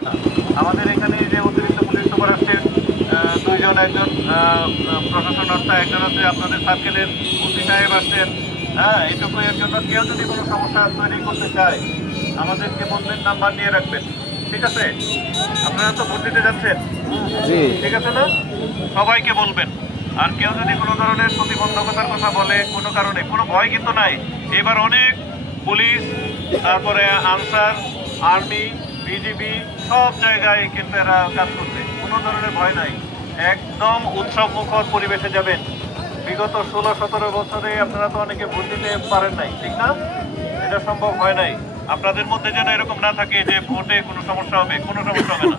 আমাদের এখানে যে অতিরিক্ত পুলিশ সুপার আসছেন, দুইজন, একজন প্রশাসন অর্থ, একজন হচ্ছে আপনাদের সার্কেলের ওসি সাহেব আসছেন। হ্যাঁ, এইটুকু এর জন্য কেউ যদি কোনো সমস্যা তৈরি করতে চায় আমাদেরকে বলবেন, নাম্বার নিয়ে রাখবেন। ঠিক আছে? আপনারা তো ভোট দিতে যাচ্ছেন, ঠিক আছে না? সবাইকে বলবেন। আর কেউ যদি কোনো ধরনের প্রতিবন্ধকতার কথা বলে কোনো কারণে, কোনো ভয় কিন্তু নাই। এবার অনেক পুলিশ, তারপরে আনসার, আর্মি, বিজিবি সব জায়গায় কিন্তু এরা কাজ করছে, কোনো ধরনের ভয় নাই। একদম উৎসব মুখর পরিবেশে যাবেন। বিগত 16-17 বছরে আপনারা তো অনেকে ভোট দিতে পারেন নাই, ঠিক না? এটা সম্ভব হয় নাই। আপনাদের মধ্যে যেন এরকম না থাকে যে ভোটে কোনো সমস্যা হবে, কোনো সমস্যা হবে না।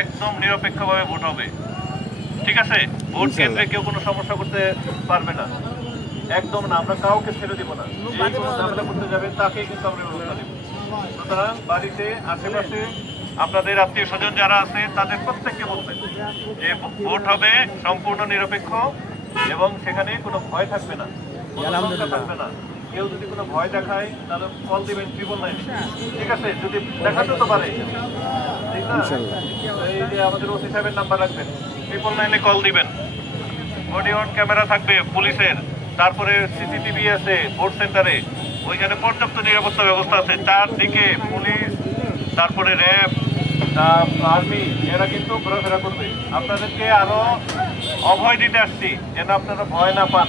একদম নিরপেক্ষভাবে ভোট হবে, ঠিক আছে? ভোট কেন্দ্রে কেউ কোনো সমস্যা করতে পারবে না, একদম না। আমরা কাউকে ছেড়ে দিব না। যে কোনো ঝামেলা করতে যাবে তাকেই কিন্তু আমরা ব্যবস্থা দেব। সুতরাং বাড়িতে, আশেপাশে আপনাদের আত্মীয় স্বজন যারা আছে তাদের প্রত্যেককে বলবেন যে ভোট হবে সম্পূর্ণ নিরপেক্ষ এবং সেখানে কোনো ভয় থাকবে না, কোনো শঙ্কা থাকবে না। কেউ যদি কোনো ভয় দেখায় তাহলে কল দিবেন 999, ঠিক আছে? যদি দেখাতে তো পারে, ঠিক না? এই যে আমাদের ওসি সাহেবের নাম্বার রাখবেন, 999-এ কল দিবেন। বডি অন ক্যামেরা থাকবে পুলিশের, তারপরে সিসিটিভি আছে ভোট সেন্টারে, ওইখানে পর্যাপ্ত নিরাপত্তা ব্যবস্থা আছে। চারদিকে পুলিশ, তারপরে র্যাব, আর্মি, এরা কিন্তু ঘোরাফেরা করবে। আপনাদেরকে আরো অভয় দিতে আসছি যেন আপনারা ভয় না পান।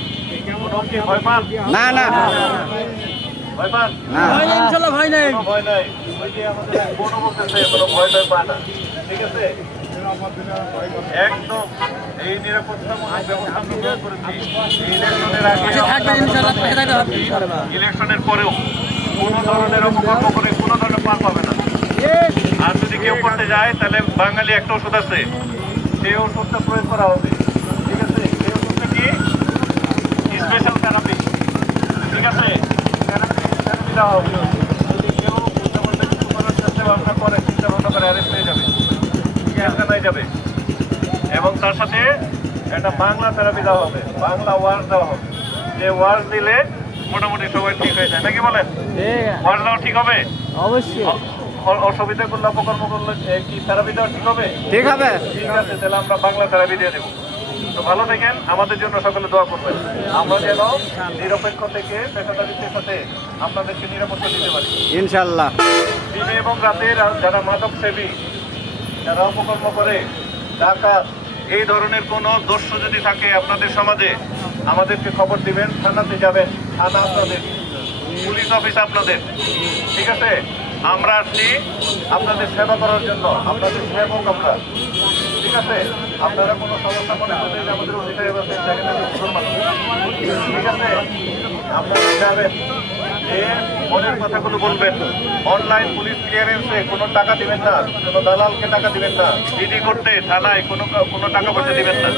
কোনো কি ভয় পান? না না ভয় পান? ইনশাআল্লাহ ভয় নেই। কোনো ভয় নাই। ওই যে আমাদের কোনো বলতেছে কোনো ভয় টয় পায় না, ঠিক আছে? একদম এই নিরাপত্তামূলক ব্যবস্থা আমরা গ্রহণ করেছি। ইলেকশনের আগে, ইলেকশনের পরেও কোনো ধরনের অপকর্ম করে কোনো ধরনের পার পাবে না। আর যদি কেউ করতে যায় তাহলে বাঙালি একটা ওষুধ আছে, সেই ওষুধটা প্রয়োগ করা হবে, ঠিক আছে? সেই ওষুধটা কি? স্পেশাল থেরাপি, ঠিক আছে? থেরাপি দেওয়া হবে। যদি কেউ বুঝতে পারলে কিছু করার চেষ্টা ভাবনা করে, চিন্তা ভাবনা করে, অ্যারেস্ট হয়ে যাবে, জেলখানায় যাবে। এবং তার সাথে একটা বাংলা থেরাপি দেওয়া হবে, বাংলা ওয়ার্ড দেওয়া হবে। যে ওয়ার্ড দিলে মোটামুটি সবাই ঠিক হয়ে যায়, নাকি বলেন? ওয়ার্ড দেওয়া ঠিক হবে? অবশ্যই অসুবিধা করলে, অপকর্ম করলে কি থেরাপি দেওয়া ঠিক হবে? ঠিক হবে। ঠিক আছে, তাহলে আমরা বাংলা থেরাপি দিয়ে দেবো। তো ভালো থাকেন, আমাদের জন্য সকলে দোয়া করবেন। আমরা যেন নিরপেক্ষ থেকে পেশাদারিত্বের সাথে আপনাদেরকে নিরাপত্তা দিতে পারি ইনশাআল্লাহ। দিনে এবং রাতের। যারা মাদক সেবী, যারা অপকর্ম করে, ডাকাত, এই ধরনের কোনো দস্যু যদি থাকে আপনাদের সমাজে, আমাদেরকে খবর দিবেন। থানাতে যাবেন, থানা আপনাদের, পুলিশ অফিস আপনাদের, ঠিক আছে? আমরা আসছি আপনাদের সেবা করার জন্য, আপনাদের সেবক আমরা, ঠিক আছে? আপনারা কোনো সমস্যা মনে করবেন, আমাদের অধিকারী আছে, ঠিক আছে? আপনারা যাবেন, যে মনের কথাগুলো বলবেন। অনলাইন পুলিশ ক্লিয়ারেন্সে কোনো টাকা দিবেন না, কোনো দালালকে টাকা দিবেন না। জিডি করতে থানায় কোনো টাকা পয়সা দিবেন না।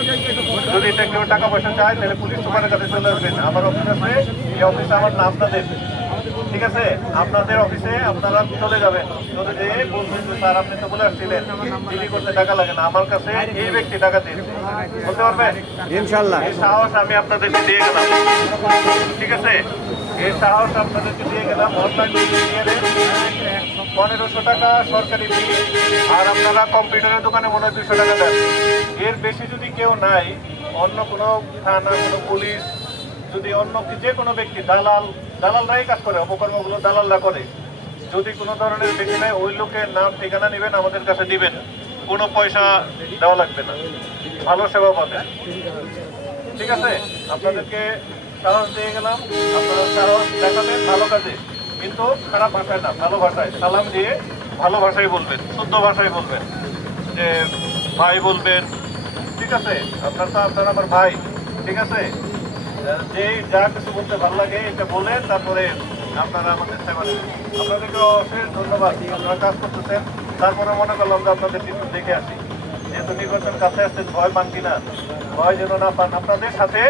যদি এটা কেউ টাকা পয়সা চায় তাহলে পুলিশ সুপারের কাছে চলে আসবেন। আমার অফিস আছে, এই অফিসে আমার না আপনাদের, ঠিক আছে? আপনাদের অফিসে আপনারা চলে যাবেন, চলে যেয়ে বলবেন যে স্যার আপনি তো বলে আসছিলেন জিডি করতে টাকা লাগে না, আমার কাছে এই ব্যক্তি টাকা দিন, বলতে পারবেন? ইনশাআল্লাহ। এই সাহস আমি আপনাদেরকে দিয়ে গেলাম, ঠিক আছে? এই সাহস আপনাদেরকে দিয়ে গেলাম। অনলাইন 1500 টাকা সরকারি ফি, আর আপনারা কম্পিউটারের দোকানে মনে হয় 200 টাকা দেন। এর বেশি যদি কেউ নাই, অন্য কোনো থানা, কোনো পুলিশ, যদি অন্য যে কোনো ব্যক্তি, দালালরাই কাজ করে, অপকর্মগুলো দালালরা করে। যদি কোনো ধরনের বেশি নেয়, ওই লোকের নাম ঠিকানা নেবেন, আমাদের কাছে দিবেন, কোনো পয়সা দেওয়া লাগবে না, ভালো সেবা পাবেন, ঠিক আছে? আপনাদেরকে সাহস দিয়ে গেলাম, আপনারা সাহস দেখাবেন ভালো কাজে, কিন্তু খারাপ ভাষায় না, ভালো ভাষায় সালাম দিয়ে ভালো ভাষায় বলবেন, শুদ্ধ ভাষায় বলবেন, যে ভাই বলবেন, ঠিক আছে? আপনারা আমার ভাই, ঠিক আছে? যে যা কিছু বলতে ভালো লাগে এটা বলে তারপরে আপনারা আমাদের সেবা দেবেন। আপনাদেরকে অশেষ ধন্যবাদ, আপনারা কাজ করতেছেন। তারপরে মনে করলাম যে আপনাদের কিছু দেখে আসি, যেহেতু নির্বাচন কাছে আসছেন, ভয় পান কিনা, ভয় যেন না পান। আপনাদের সাথে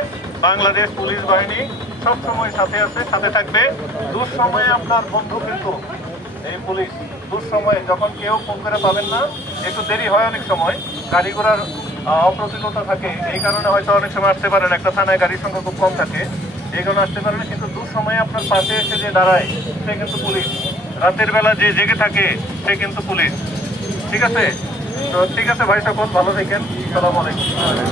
বাংলাদেশ পুলিশ বাহিনী সবসময় সাথে আছে, সাথে থাকবে। দুঃসময়ে আপনার বন্ধু কিন্তু এই পুলিশ। দুঃসময়ে যখন কেউ ফোন করে পাবেন না, একটু দেরি হয়, অনেক সময় গাড়ি ঘোড়ার অপ্রতিলতা থাকে, এই কারণে হয়তো অনেক সময় আসতে পারেন, একটা থানায় গাড়ির সংখ্যা খুব কম থাকে, এই কারণে আসতে পারেন। কিন্তু দুঃসময়ে আপনার পাশে এসে যে দাঁড়ায় সে কিন্তু পুলিশ। রাতের বেলা যে জেগে থাকে সে কিন্তু পুলিশ। ঠিক আছে? তো ঠিক আছে ভাই, সকল ভালো থাকেন। আসসালামু আলাইকুম।